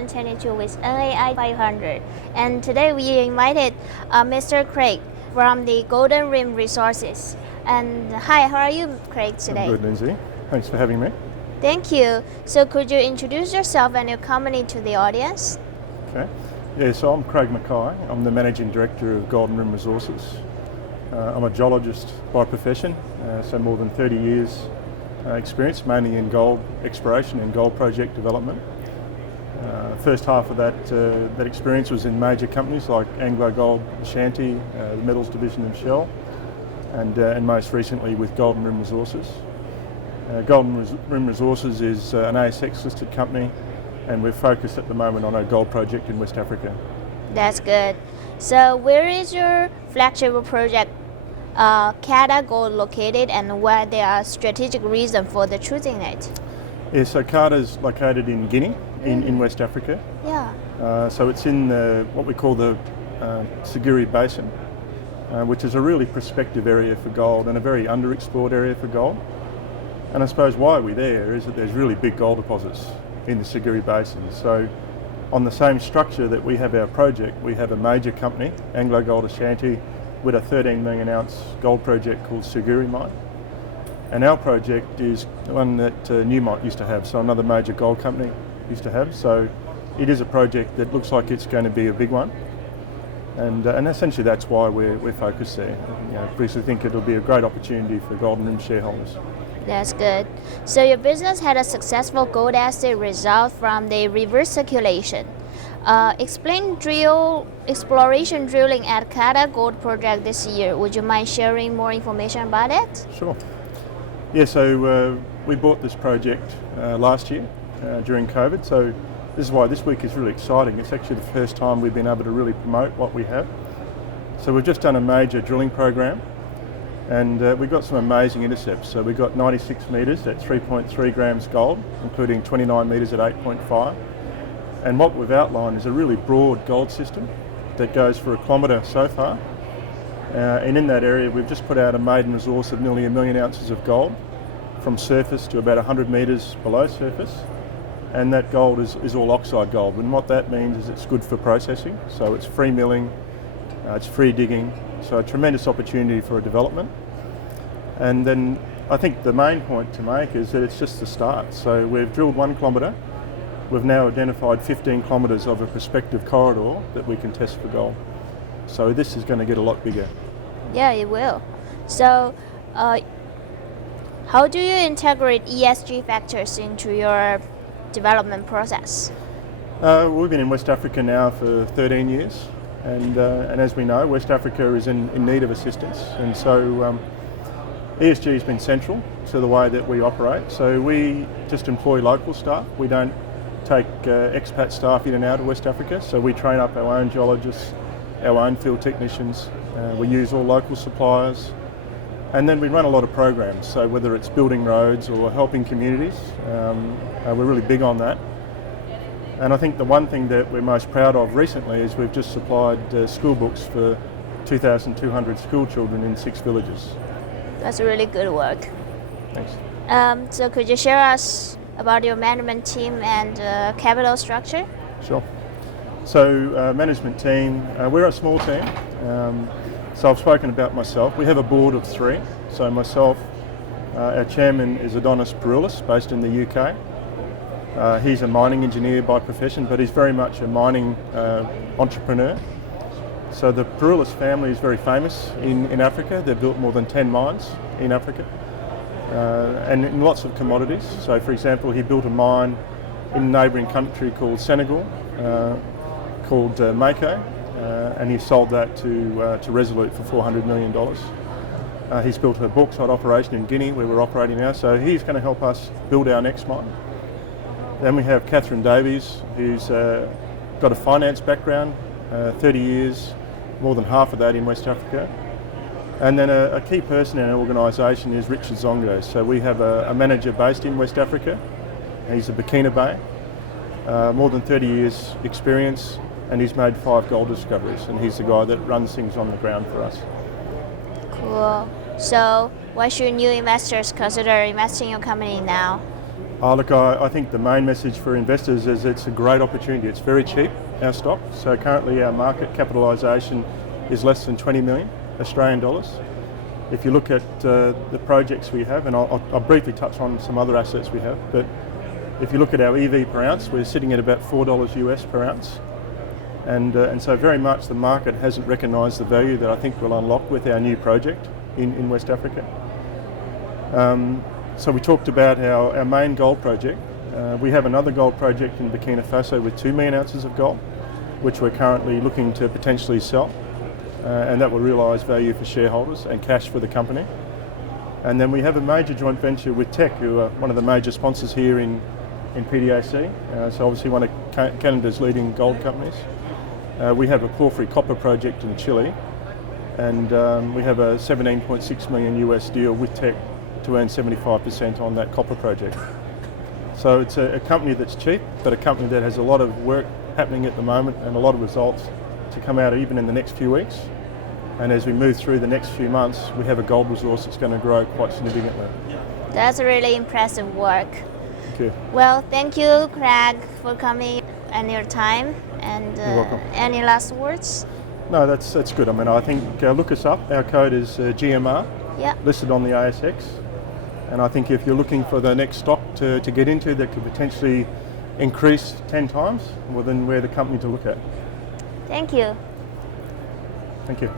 PDAC2022 with NAI 500. And today we invited Mr. Craig from the Golden Rim Resources. And hi, how are you, Craig, today? I'm good, Lindsay. Thanks for having me. Thank you. So could you introduce yourself and your company to the audience? Okay. Yeah, so I'm Craig Mackay. I'm the Managing Director of Golden Rim Resources. I'm a geologist by profession, so more than 30 years experience, mainly in gold exploration and gold project development. First half of that experience was in major companies like Anglo Gold, Ashanti, the Metals Division of Shell, and most recently with Golden Rim Resources. Golden Rim Resources is an ASX listed company, and we're focused at the moment on a gold project in West Africa. That's good. So where is your flagship project, Cata Gold, located, and why there are strategic reasons for the choosing it? Yeah, so Cata is located in Guinea, in West Africa. Yeah. So it's in what we call the Siguiri Basin, which is a really prospective area for gold and a very underexplored area for gold. And I suppose why we're there is that there's really big gold deposits in the Siguiri Basin. So on the same structure that we have our project, we have a major company, Anglo Gold Ashanti, with a 13 million ounce gold project called Siguiri Mine. And our project is the one that Newmont used to have, so another major gold company used to have. So it is a project that looks like it's going to be a big one. And essentially that's why we're focused there, because we think it'll be a great opportunity for Golden Rim shareholders. That's good. So your business had a successful gold assay result from the reverse circulation. Explain exploration drilling at Cata Gold project this year. Would you mind sharing more information about it? Sure. Yeah, so we bought this project last year during COVID. So this is why this week is really exciting. It's actually the first time we've been able to really promote what we have. So we've just done a major drilling program. And we got some amazing intercepts. So we got 96 metres at 3.3 grams gold, including 29 metres at 8.5. And what we've outlined is a really broad gold system that goes for 1 kilometre so far. And in that area, we've just put out a maiden resource of nearly 1 million ounces of gold from surface to about 100 metres below surface. And that gold is all oxide gold. And what that means is it's good for processing. So it's free milling, it's free digging. So a tremendous opportunity for a development. And then I think the main point to make is that it's just the start. So we've drilled 1 kilometre. We've now identified 15 kilometres of a prospective corridor that we can test for gold. So this is going to get a lot bigger. Yeah, it will. So how do you integrate ESG factors into your development process? We've been in West Africa now for 13 years. And as we know, West Africa is in need of assistance, and so ESG has been central to the way that we operate. So we just employ local staff. We don't take expat staff in and out of West Africa, so we train up our own geologists, our own field technicians. We use all local suppliers, and then we run a lot of programs. So whether it's building roads or helping communities, we're really big on that. And I think the one thing that we're most proud of recently is we've just supplied school books for 2,200 school children in 6 villages. That's really good work. Thanks. So could you share us about your management team and capital structure? Sure. So management team, we're a small team. So I've spoken about myself. We have a board of 3. So myself, our chairman is Adonis Peroulis, based in the UK. He's a mining engineer by profession, but he's very much a mining entrepreneur. So the Peroulis family is very famous in Africa. They've built more than 10 mines in Africa, and in lots of commodities. So for example, he built a mine in a neighbouring country called Senegal, called Mackay, and he sold that to Resolute for $400 million. He's built a bauxite operation in Guinea, where we're operating now, so he's going to help us build our next mine. Then we have Catherine Davies, who's got a finance background, 30 years, more than half of that in West Africa. And then a key person in our organisation is Richard Zongo. So we have a manager based in West Africa. He's a Burkina Faso, more than 30 years experience, and he's made 5 gold discoveries, and he's the guy that runs things on the ground for us. Cool. So why should new investors consider investing in your company now? Look, I think the main message for investors is it's a great opportunity. It's very cheap, our stock. So currently our market capitalisation is less than 20 million Australian dollars. If you look at the projects we have, and I'll briefly touch on some other assets we have, but if you look at our EV per ounce, we're sitting at about $4 US per ounce. And so very much the market hasn't recognised the value that I think we'll unlock with our new project in West Africa. So we talked about our main gold project. We have another gold project in Burkina Faso with 2 million ounces of gold, which we're currently looking to potentially sell. And that will realise value for shareholders and cash for the company. And then we have a major joint venture with Teck, who are one of the major sponsors here in PDAC. So obviously one of Canada's leading gold companies. We have a porphyry copper project in Chile, and we have a $17.6 million US deal with Teck to earn 75% on that copper project. So it's a company that's cheap, but a company that has a lot of work happening at the moment and a lot of results to come out even in the next few weeks. And as we move through the next few months, we have a gold resource that's going to grow quite significantly. That's really impressive work. Thank you. Well, thank you, Craig, for coming and your time. And You're welcome. Any last words? No, that's good. I mean, I think look us up. Our code is GMR, Yeah. listed on the ASX. And I think if you're looking for the next stock to get into that could potentially increase 10 times, well then we're the company to look at. Thank you. Thank you.